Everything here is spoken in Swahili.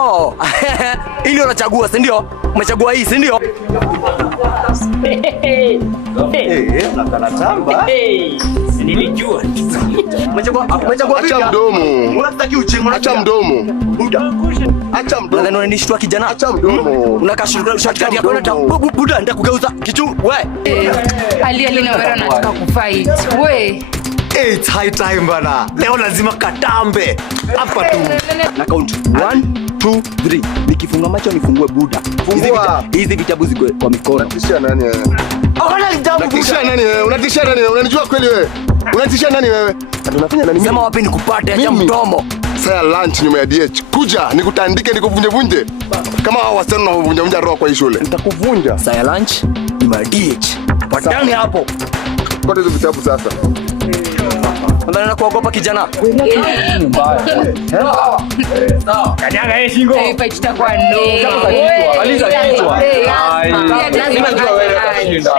Oh. Ili unachagua, si ndio? Umechagua hii, si ndio? Unatamba. Nilijua. Umechagua acha mdomo. Unataka ujinga. Acha mdomo. Buda. Acha mdomo. Nadhani unanishtua kijana. Acha mdomo. Unakashurua shortcut yako na Buda nitakugeuza kichu. We. Ali na wewe unataka kufight. We. It's high time bana. Leo lazima katambe. Hapa tu. Na count 1 2 3. Nikifunga macho nifungue Buda. Hizi vitabu ziko kwa mikono. Unatishia nani wewe? Unatishia nani wewe? Unatishia nani wewe? Unanijua kweli wewe? Unatishia nani wewe? Unafanya nani? Sema wapi nikupate, acha mdomo. Sasa lunch nyuma ya DH. Kuja nikutandike nikuvunje. Kama hao wasichana wanavunja roho kwa hii shule. Nitakuvunja. Saya lunch nyuma ya DH. Patani hapo. Kwa hizo vitabu sasa. Unataka kuogopa kijana? Kanyaga yeye shingo. Fight itakuwa nini? Aliza kichwa. Lazima jua wewe utashinda.